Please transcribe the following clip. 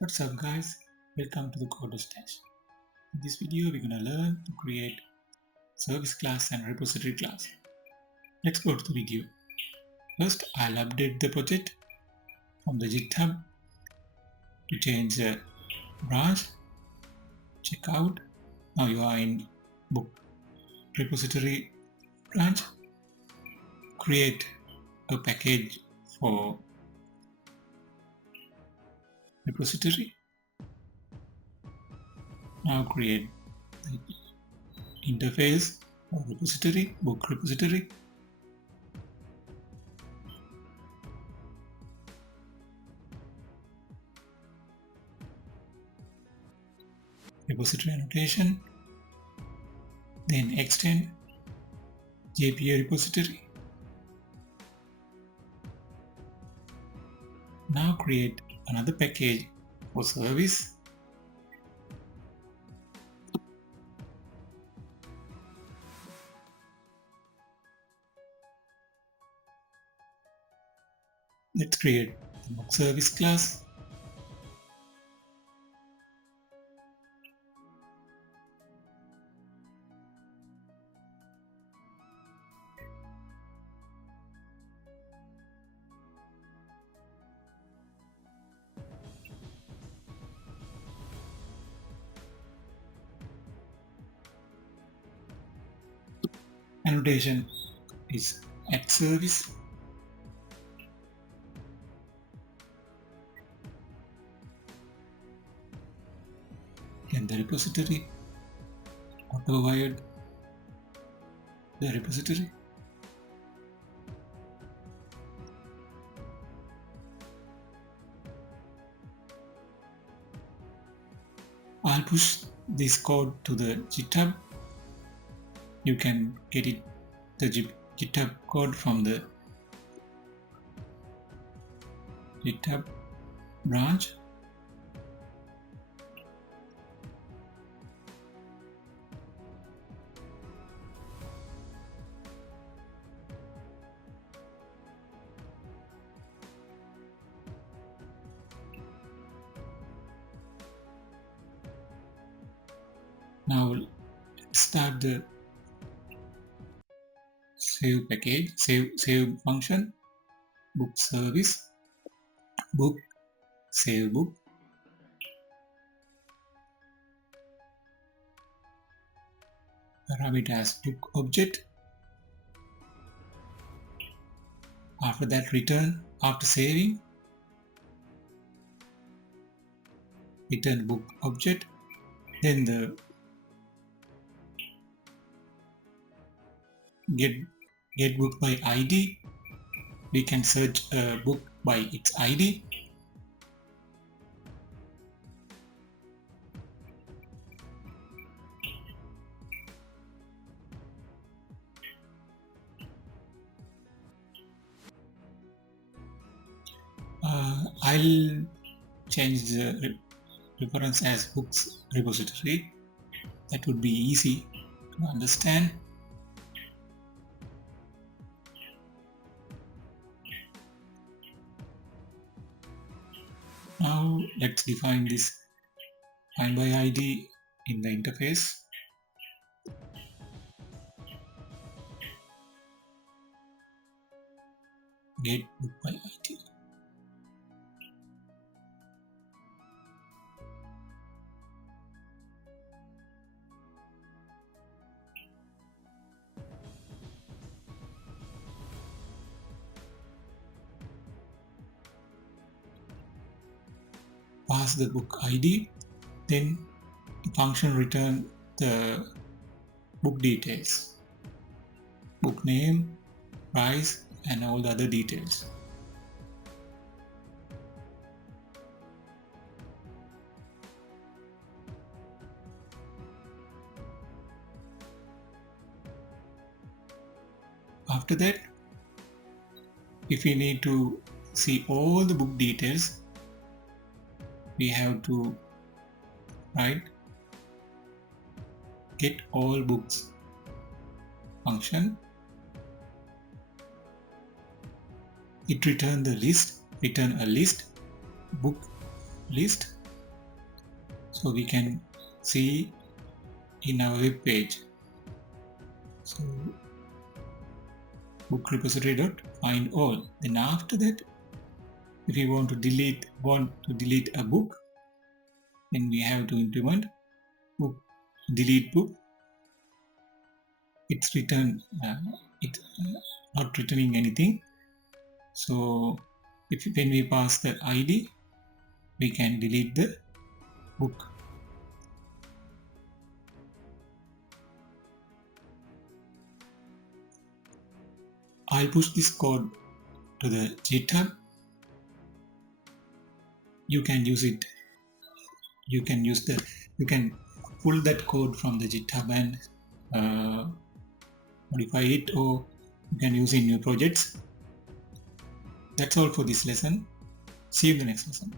What's up guys, welcome to the Code Stash. In this video we're going to learn to create service class and repository class. Let's go to the video. First I'll update the project from the GitHub to change the branch. Check out, now you are in book repository branch. Create a package for repository. Now create the interface for repository, book repository. Repository annotation, then extend JPA repository. Now create another package for service. Let's create the book service class. Annotation is at service. Then the repository, auto-wired the repository. I'll push this code to the GitHub. You can get it, the GitHub code from the GitHub branch. Now let's start the save package, save function, book service, book, save book. Parameter as book object. After that return, after saving, return book object. Then the get book by ID. We can search a book by its ID. I'll change the reference as books repository. That would be easy to understand. Now let's define this findById in the interface. Get book by ID. Pass the book ID, then the function return the book details, book name, price, and all the other details. After that, if we need to see all the book details, we have to write get all books function. It return a list, book list, So we can see in our web page. So book repository.findAll. Then after that, if we want to delete a book, then we have to implement book delete book. It's written not returning anything. So when we pass the ID, we can delete the book. I'll push this code to the GitHub. You can use it. You can pull that code from the GitHub and modify it, or you can use it in your projects. That's all for this lesson. See you in the next lesson.